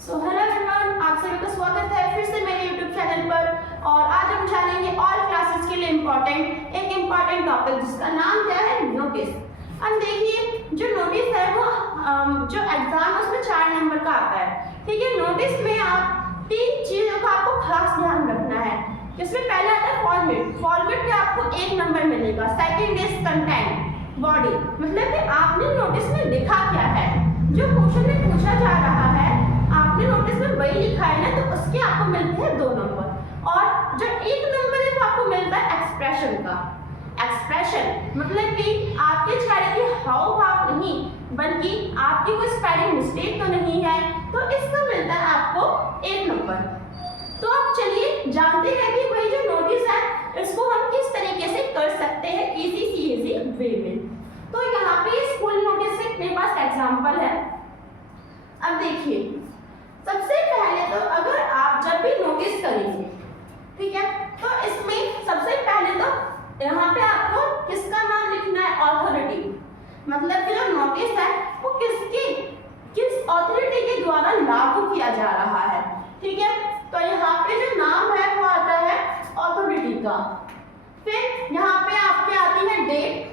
So hello everyone, आप सभी का स्वागत है फिर से मेरे YouTube चैनल पर। और आज हम जानेंगे ऑल क्लासेस के लिए एक इम्पॉर्टेंट टॉपिक जिसका नाम क्या है, नोटिस। अब देखिए, जो नोटिस है वो जो एग्जाम है उसमें 4 नंबर का आता है। ठीक है, नोटिस में आप 3 चीजों का आपको खास ध्यान रखना है। जिसमें पहला आता है फॉर्मेट। फॉर्मेट में आपको 1 नंबर मिलेगा। सेकंड इज कंटेंट, बॉडी, मतलब कि आपने नोटिस में लिखा क्या है। जो क्वेश्चन में पूछा जा रहा है आपने नोटिस में वही लिखा है ना, तो उसके आपको मिलते हैं 2 नंबर। और जो 1 नंबर है वो आपको मिलता है एक्सप्रेशन का। एक्सप्रेशन मतलब कि आपके चेहरे के हाव भाव नहीं, बल्कि आपकी कोई स्पेलिंग मिस्टेक तो नहीं है, तो इसका मिलता है आपको 1 नंबर। तो अब चलिए जानते हैं कि वही जो नोटिस है इसको हम किस तरीके से कर सकते हैं इजी वे में। तो यहाँ पे स्कूल नोटिस से मेरे पास एग्जांपल है। अब देखिए, सबसे पहले तो अगर आप जब भी नोटिस करेंगे, ठीक है, तो इसमें सबसे पहले तो यहाँ पे आपको किसका नाम लिखना है, अथॉरिटी। मतलब कि जो नोटिस है वो किस अथॉरिटी के द्वारा लागू किया जा रहा है। ठीक है, तो यहाँ पे जो नाम है वो आता है अथॉरिटी का। फिर यहाँ पे आपके आती है डेट।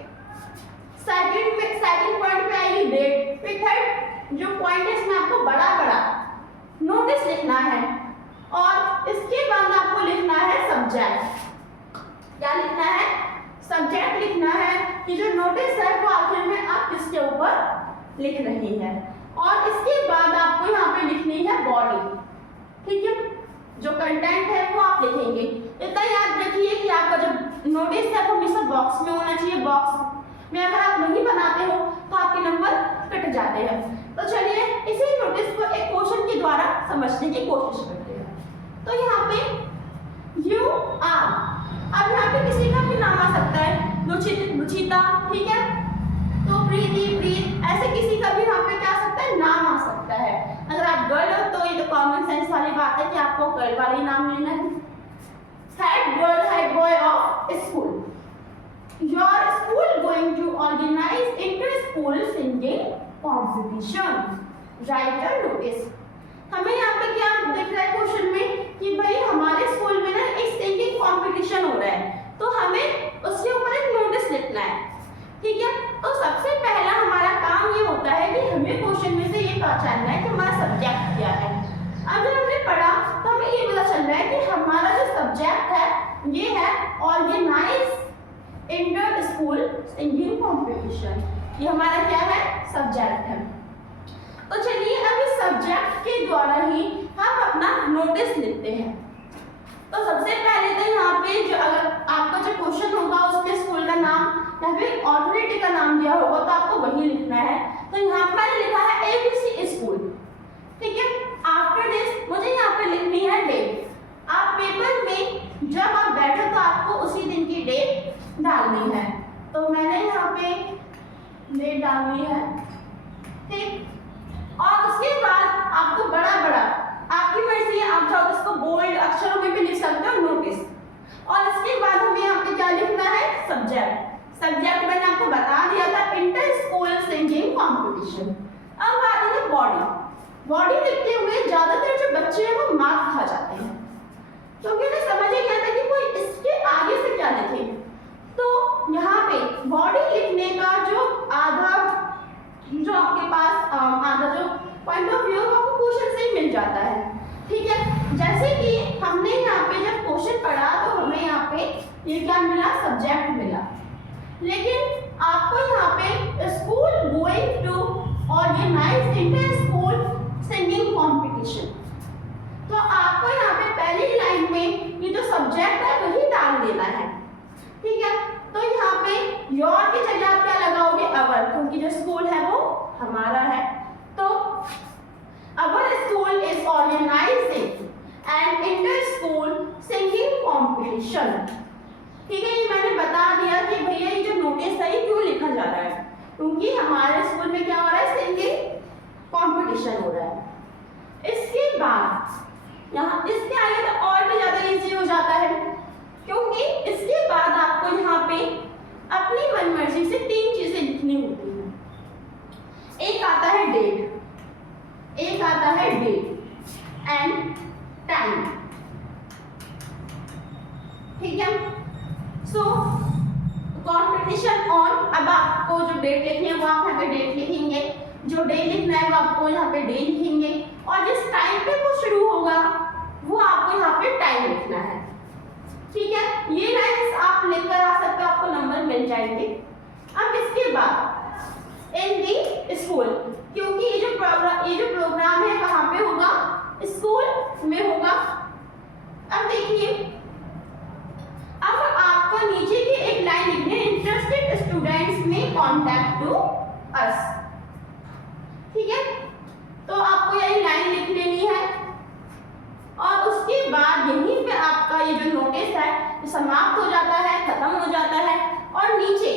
सेकंड पॉइंट पे आएगी डेट। फिर थर्ड जो पॉइंट है इसमें आपको बड़ा नोटिस लिखना है। और इसके बाद आपको लिखना है सब्जेक्ट। क्या लिखना है, सब्जेक्ट लिखना है कि जो नोटिस है वो आखिर में आप किसके ऊपर लिख रही है। और इसके बाद आपको यहाँ पे लिखनी है बॉडी। ठीक है, जो कंटेंट है वो आप लिखेंगे। इतना याद रखिए कि आपका जो नोटिस है वो हमेशा बॉक्स में होना चाहिए। बॉक्स में अगर आप नहीं बनाते हो तो आपके नंबर कट जाते हैं। तो चलिए इसी नोटिस को एक क्वेश्चन के द्वारा समझने की कोशिश करते हैं। तो यहाँ पे यू आर, अब यहाँ पे किसी का भी नाम आ सकता है, रुचिता, ठीक है, तो प्रीति, प्रीत, ऐसे किसी का भी यहाँ पे क्या आ सकता है, नाम आ सकता है। अगर आप गर्ल हो तो ये तो कॉमन सेंस वाली बात है कि आपको गर्ल वाला ही नाम लेना है। Head girl, head boy of school. Your school going to organize inter-school singing competition. Write a notice. हमें यहाँ पे क्या दिख रहा है क्वेश्चन में कि भाई हमारे स्कूल में ना एक सिंगिंग कंपटीशन हो रहा है, तो हमें उसके ऊपर एक नोटिस लिखना है। ठीक है, तो सबसे पहला हमारा काम ये होता है कि हमें क्वेश्चन में से ये पहचानना है कि हमारा सब्जेक्ट क्या है। अब जब हमने पढ़ा तो हमें ये पता चल रहा है कि हमारा जो सब्जेक्ट है ये है organise inter school singing competition. ये हमारा क्या है, सब्जेक्ट है। तो चलिए अब इस सब्जेक्ट के द्वारा ही हम अपना नोटिस लिखते हैं। तो सबसे पहले तो यहाँ पे जो अगर आपका जो क्वेश्चन होगा उसमें स्कूल का नाम या फिर अथॉरिटी का नाम दिया होगा तो आपको वही लिखना है। तो यहाँ पर मैंने लिखा है ABC स्कूल। ठीक है, आफ्टर दिस मुझे यहाँ पे लिखनी है डेट। आप पेपर में जब आप बैठे तो आपको उसी दिन की डेट डालनी है। तो मैंने यहाँ पे डेट डालनी है। ठीक, और उसके बाद आपको बड़ा आपकी मर्जी है, आप चाहो इसको बोल्ड अक्षरों में भी लिख सकते हो नोटिस। और इसके बाद हमें यहाँ पे क्या लिखना है, सब्जेक्ट मैंने आपको बता दिया था, इंटर स्कूल सिंगिंग कॉम्पिटिशन। अब आती है बॉडी लिखते हुए ज्यादातर जो बच्चे हैं वो मार खा जाते हैं, क्योंकि उन्हें समझ ही नहीं आता कि वो इसके आगे से क्या लिखे। तो यहाँ पे बॉडी लिखने का जो आपके पास आधा जो पॉइंट ऑफ व्यू आपको क्वेश्चन से ही मिल जाता है। ठीक है, जैसे कि हमने यहाँ पे जब क्वेश्चन पढ़ा तो हमें यहाँ पे ये क्या मिला, सब्जेक्ट मिला। लेकिन आपको यहाँ पे school going to organise inter school singing competition, तो आपको यहाँ पे पहली लाइन में ये जो सब्जेक्ट है वही डाल देना है। ठीक है, तो यहाँ पे योर की जगह आप क्या लगाओगे, अवर, क्योंकि जो स्कूल है वो हमारा है। तो our school is organising an inter school singing competition. ठीक है, ये मैंने बता दिया कि भैया ये जो नोटिस है ये क्यों लिखा जा रहा है, क्योंकि हमारे स्कूल में क्या हो रहा है, सिंगिंग कॉम्पिटिशन हो रहा है। इसके बाद यहाँ इसके आगे तो और भी ज्यादा इजी हो जाता है, क्योंकि इसके बाद आपको यहाँ पे अपनी मनमर्जी से 3 चीजें लिखनी होती है। एक आता है डेट, आपको जो डेट लिखनी है वो आप यहाँ पे डेट लिखेंगे, जो डे लिखना है वो आपको यहाँ पे डे लिखेंगे, और जिस टाइम पे वो शुरू होगा वो आपको यहाँ पे टाइम लिखना है। ठीक है, ये लाइंस आप लेकर आ सकते हो, आपको नंबर मिल जाएंगे। अब इसके बाद इन दी स्कूल, क्योंकि ये जो प्रोग्राम है कहाँ पे होगा, स्कूल में होगा। अब देखिए, अब आपको नीचे की एक लाइन लिखनी है, इंटरेस्टेड स्टूडेंट्स में कॉन्टैक्ट टू अस। ठीक है, तो आपको यही लाइन लिख लेनी है, और उसके बाद यहीं पे आपका ये जो नोटिस है समाप्त हो जाता है, खत्म हो जाता है। और नीचे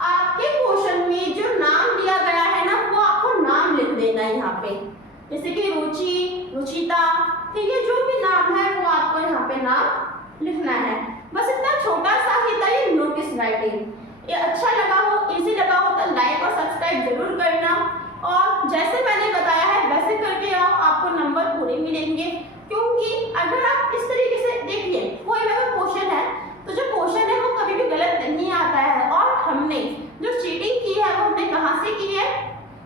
आपके क्वेश्चन में जो नाम दिया गया है ना, वो आपको नाम लिख देना है यहाँ पे, जैसे कि रुचि, रुचिता, ठीक है, जो भी नाम है वो आपको यहाँ पे नाम लिखना है। बस इतना छोटा सा ही था ये नोटिस राइटिंग। ये अच्छा लगा हो, इजी लगा हो तो लाइक और सब्सक्राइब जरूर करना, और जैसे मैंने बताया है वैसे करके आओ, आपको नंबर पूरे मिलेंगे। क्योंकि अगर आप इस तरीके से देखिए, कोई अगर क्वेश्चन है तो जो क्वेश्चन है वो कभी भी गलत नहीं आता है, और हमने जो चीटिंग की है वो हमने कहाँ से की है,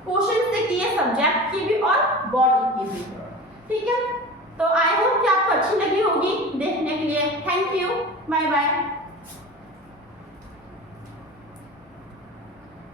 क्वेश्चन से की है, सब्जेक्ट की भी और बॉडी की भी। ठीक है, तो आई होप कि आपको अच्छी लगी होगी देखने के लिए। Thank you, bye bye.